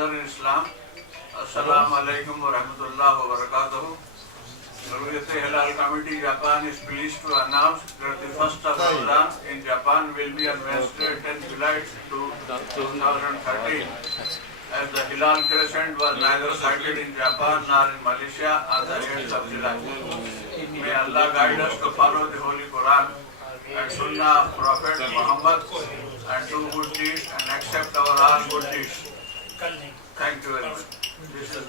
brother in Islam. Assalamu alaikum wa rahmatullahi wa barakatuh. Surveyate Halal Committee Japan is pleased to announce that the first of Ramadan in Japan will be on Wednesday 10 July 2013. As the Hilal Crescent was neither sighted in Japan nor in Malaysia on the 8th of July. May Allah guide us to follow the Holy Quran and Sunnah of Prophet Muhammad and do good deeds and accept our all good deeds. Thank you very much. This is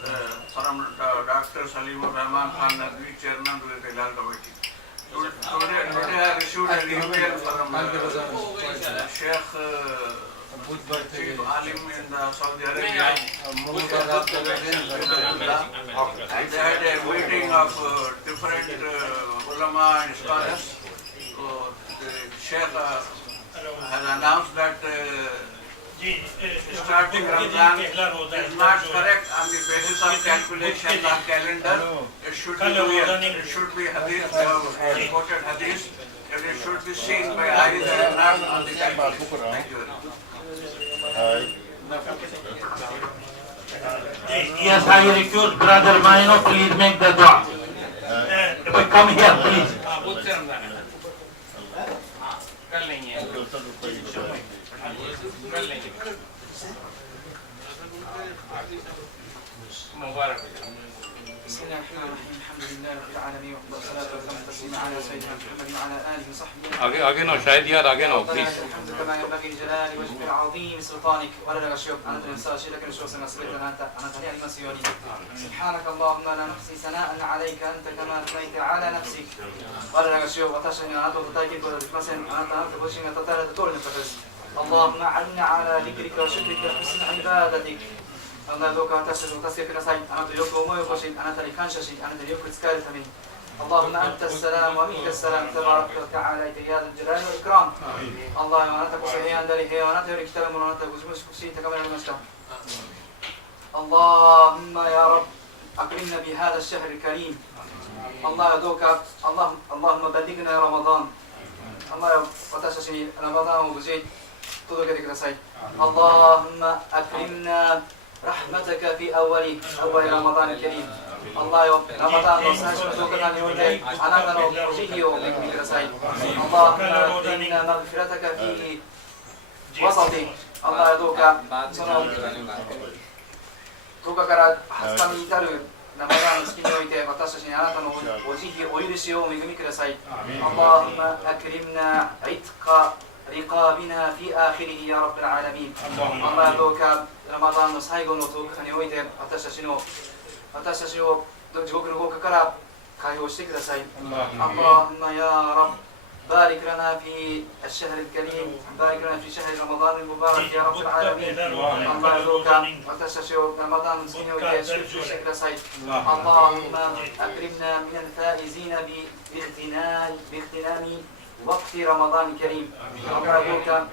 from Dr. Salimur Rahman Khan Nadwi, Chairman of the Hilal Committee. Today I received an email from Sheikh Chief Alim in Saudi Arabia. And they had a meeting of different ulama and scholars. So the Sheikh has announced that starting Ramadan is not correct on the basis of calculation or calendar. It should be real. It should be hadith, quoted hadith. And it should be seen by eyes and not on the calculation. Thank you very much. Yes, I request Brother Maino, please make the dua. Come here, please. بسم الله الرحمن الرحيم الحمد لله رب العالمين والصلاة والسلام تسليما على سيدنا محمد وعلى آله وصحبه आगे नो शायद यार आगे no please الحمد كما ينبغي لجلال وجهك العظيم سلطانك ولا نغشيك أنت نساشي لك نشوف سنسبتنا أنت هني المسيوني سبحانك اللهم لا نحصي ثناء عليك أنت كما أثنيت على نفسك ولا نغشيك وتشهد أنت وتتاكد وتتمسن أنت بوشين تتالى تقول نفس اللهم أعنا على ذكرك وشكرك وحسن عبادتكあなたどうか私たちを助けてください。あなたよく思い起こし、あなたに感謝し、あなたによく仕えるために。اللهم أنت السلام ومنك السلام تبارك وتعالى يا ذا الجلال والإكرام. اللهم أنت كسيان داري وأنت يوري كتاب من أنت كسي تكمل المشتى. اللهم يا رب أكرمنا بهذا الشهر الكريم. الله يدوك اللهم بلغنا رمضان. الله وتششني رمضان وجيت تدوك كدساي. اللهم أكرمنا رحمتك في أول رمضان الكريم. الله يوم رمضان وسهل توكلنا لوجه أنا كانوا وجهي ومكمل كدساي. اللهم أكرمنا مغفرتك في وسطي. الله يدوك سنو توكا كرا حسن يتلو رمضان مسكين ويته وتششني أنا كانوا وجهي ويرسي ومكمل كدساي. اللهم أكرمنا عتق رقابنا في آخره يا رب العالمين. الله يدوك رمضان وسايغوの10日において私たちを地獄の獄から解放してください。اللهم يا رب بارك لنا في الشهر الكريم بارك لنا في شهر رمضان المبارك يا رب العالمين. الله يدوك私たちをرمضانの月において祝福してください。اللهم أكرمنا من الفائزين باغتنام وقت رمضان الكريم. الله يدوك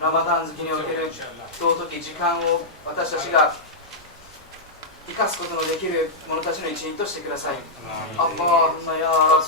ラマダン月における尊き時間を私たちが生かすことのできる者たちの一員としてください。اللهم يا رب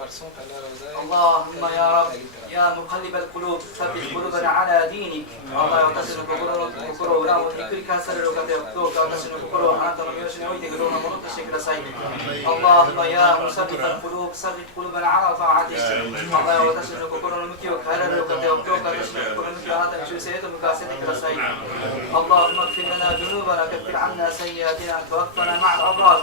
اللهم يا رب يا مقلب القلوب ثبت قلوبنا على دينك. الله私の心を裏をひっくり返される方よどうか私の心をあなたの見教えにおいて不動のものとしてください。اللهم يا مثبت القلوب ثبت قلوبنا على طاعتك. الله私の心の向きを変えられる方よどうか私の心の向きをあなたに忠誠へと向かわせてください。اللهم اغفر لنا ذنوبنا كفر عنا سيئاتنا توفنا مع الأبرار.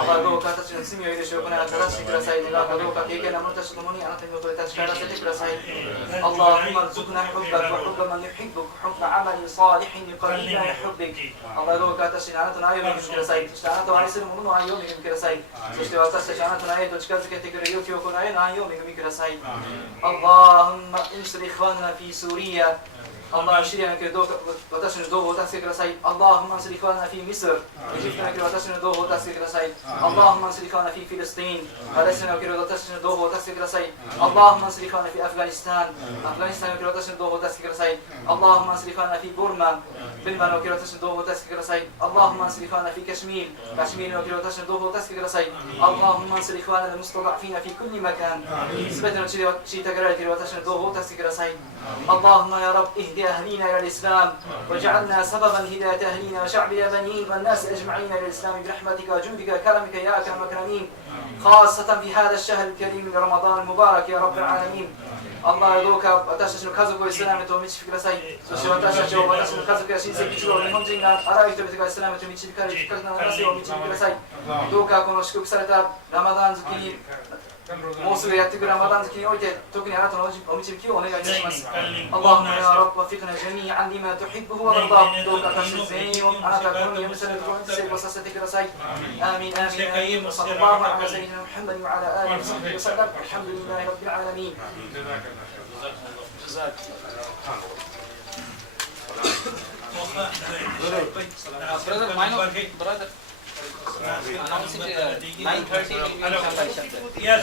اللهどうか私の罪を許し行い正してください。願うかどうか経験の者たちと共にあなたにもとで確からせてください。اللهم ارزقنا حبك وحب من يحبك حب عمل صالح يقربنا إلى حبك. اللهどうか私にあなたの愛を恵みください。そしてあなたを愛する者の愛を恵みください。そして私たちあなたの愛と近づけてくれる良き行いへの愛を恵みください。اللهم انصر إخواننا في سوريا. الله شريعة نكر دو وتشن دو وتسكر كرساي. اللهم انصر إخواننا في مصر. إجيبت نكر وتشن دو وتسكر كرساي. اللهم انصر إخواننا في فلسطين. فلسطين نكر وتشن دو وتسكر كرساي. اللهم انصر إخواننا في أفغانستان. أفغانستان نكر وتشن دو وتسكر كرساي. اللهم انصر إخواننا في بورما. بورما نكر وتشن دو وتسكر كرساي. اللهم انصر إخواننا في كشمير. كشمير نكر وتشن دو وتسكر كرساي. اللهم انصر إخواننا المستضعفين في كل مكان. سبتنا شيء تكرر وتشن دو وتسكر كرساي. اللهم يا رب اهدنا هدي أهلينا إلى الإسلام واجعلنا سببا هداية أهلينا وشعب اليمنيين والناس أجمعين إلى الإسلام برحمتك وجودك وكرمك يا أكرم الأكرمين، خاصة في هذا الشهر الكريم من رمضان المبارك يا رب العالمين. الله يدوka私たちの家族をイスラムへと導きください。そして私たちを私の家族や親戚一同日本人があらゆる人々がイスラムへと導かれる深くならせを導きください。どうかこの祝福されたラマダン月にもうすぐやってくるラマダン月において特にあなたのお導きをお願いいたします。اللهم يا رب وفقنا جميعا لما تحبه وترضاه. どうか私たち全員をあなたのに許されるところに成功させてください。آمين آمين آمين وصلى الله على سيدنا محمد وعلى آله وصحبه وسلم الحمد لله رب العالمين. Brother, brother. Announce it 9:30 will be inshallah. Yes,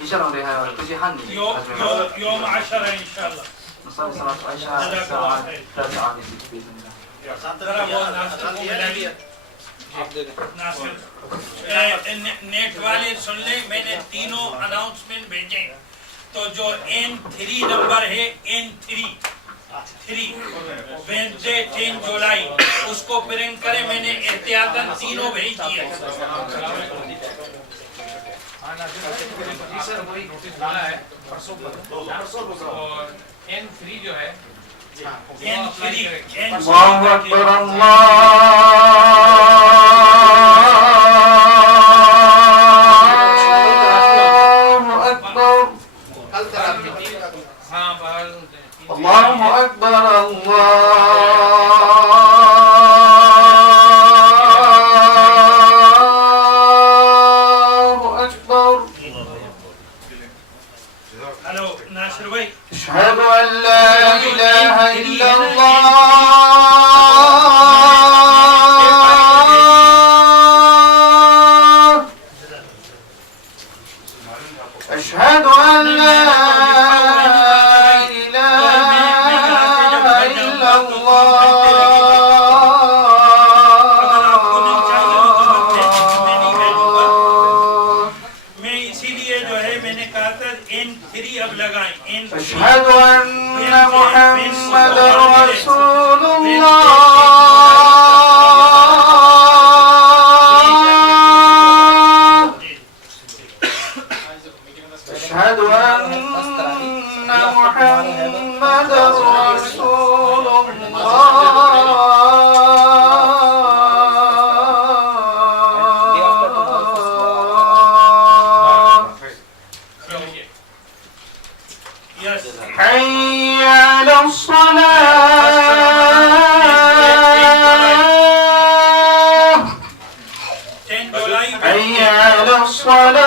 イシャの礼拝は9時半に始めます。 يوم 10 إن شاء الله. نصلي صلاة العشاء الساعة 9 بإذن الله. Nasir नेट वाले सुन ले, मैंने तीनों अनाउंसमेंट भेजे। तो जो N3 नंबर है N3 वेंसडे 10 जुलाई उसको प्रिंट करें। मैंने एहतियातन तीनों भेज दिए। और N3 जो है अल्लाहु अकबर अल्लाहु अकबर हेलो नासिर भाई, अशहदु अन ला इलाहा इल्लल्लाह अशहदु अन ला أشهد أن محمدا رسول الله أشهد أن محمدا رسول حي على الصلاة حي على الصلاة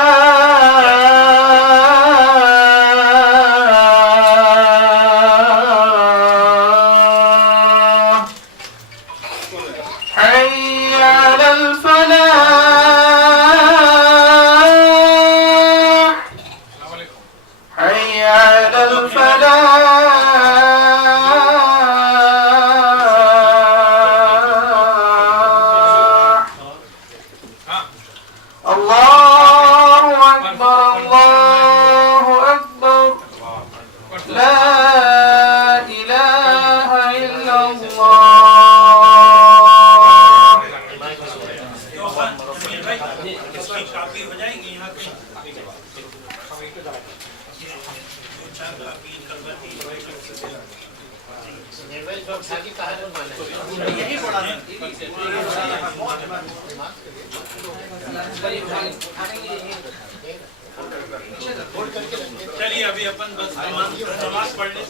حي على الفلاح حي على الفلاح الله أكبر الله أكبر لا إله إلا الله इसकी काफी हो जाएगी यहाँ पे। चलिए अभी अपन बस नमाज पढ़ लें।